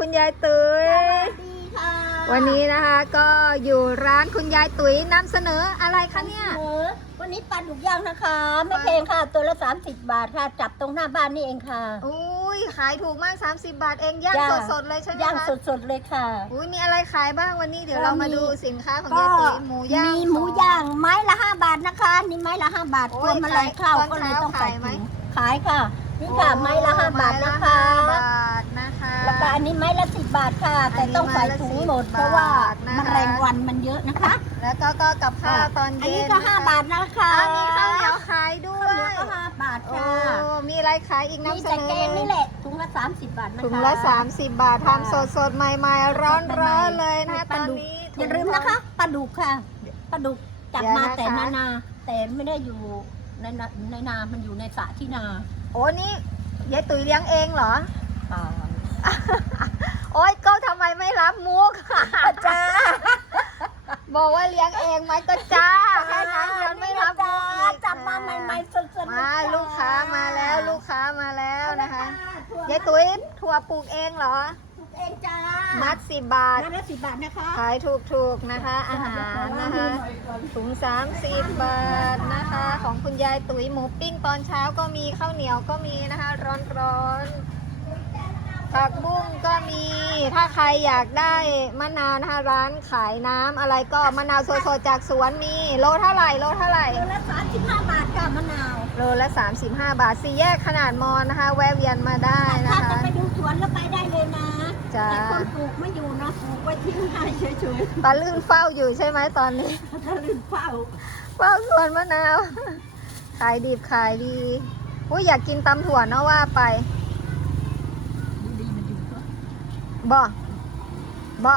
คุณยายตุ๋ยดีค่ะวันนี้นะคะก็อยู่ร้านคุณยายตุ๋ยนำเสนออะไรคะเนี่ยเออวันนี้ปลาดุกย่างนะคะไม่แพงค่ะ ตัวละ 30 บาทค่ะ จับตรงหน้าบ้านนี่เองค่ะอุ้ยขายถูกมาก 30 บาทเองย่างจ้าสดๆเลยใช่ไหมย่างคะสดๆเลยค่ะอุ้ยมีอะไรขายบ้างวันนี้เดี๋ยวก็เรามามีดูสินค้าของยายตุ๋ยหมูย่างมีหมูย่างไม้ละ 5 บาทนะคะ นี่ไม้ละ 5 บาทโอ้ตัวยมันไหลเข้าตอนก็เลยต้องเช้าใส่ขายไหมถุงขายค่ะนี่ค่ะไม้ละ 5 บาทนะคะไม้ละห้าบาทนะคะแล้วก็ อันนี้ไม้ละ10บาทค่ะ แต่ต้องใส่ถุงหมด เพราะว่ามันแรงวันมันเยอะนะคะ แล้วก็ก็กับข้าวตอนอันเย็นนี้ก็5บาทนะคะอ่ามีข้าวเหนียวขายด้วข้าวยเหนียวก็5บาทโอ้ค่ะมีอะไรขายอีกมีน้ำเสแต่นอแกงนี่แหละถุงละ30บาทนะคะถุงละ30บาททำสดสดๆใหม่ๆร้อนๆเลยนะคะตปลาอนดุกนี้อย่าลืมนะคะปลาดุกค่ะปลาดุกจับมาเดี๋ยวนะคะแต่นานา แต่ไม่ได้อยู่ในนาในนา มันอยู่ในสระที่นา โอ้นี่ยายตุ๋ยเลี้ยงเองเหรออ่า โอ๊ยก็ทำไมไม่รับมุก จ้า บอกว่าเลี้ยงเองไหมก็จ้าแค่นั้นยังไม่รับมุกอีกจับมาใหม่ๆสดๆมาลูกค้ามาแล้วลูกค้ามาแล้วนะคะถั่วยายตุ๋ยถั่วปลูกเองเหรอ ถูกเองจ้ามัดสิบบาทมัดละสิบบาทนะคะขายถูกๆนะคะ อาหารนะคะ ถุง30 บาทนะคะ ของคุณยายตุ๋ยหมูปิ้งตอนเช้าก็มีข้าวเหนียวก็มีนะคะ ร้อนๆ ผักบุ้งก็มี ถ้าใครอยากได้มะนาวนะคะร้านขายน้ำอะไรก็มะนาวสดๆจากสวนมี โลเท่าไหร่โลเท่าไหร่ตัวละสามสิบห้าบาทค่ะมะนาวโลละ 35 บาทสี่แยกขนาดมอนนะคะ แวะเวียนมาได้นะถ้าจะคะไปดูสวนแล้วไปได้เลยนะจ้า แต่คนปลูกไม่อยู่นะปลูกไว้ทิ้งให้เฉยตาลื่นเฝ้าอยู่ใช่ไหมตอนนี้ ๆถ้าลืมเฝ้าเฝ้าสวนมะนาว ขายดีขายดีอุ้ยอยากกินตำถั่วเนาะว่าไป ดีมันอยู่ก็ บ่บ่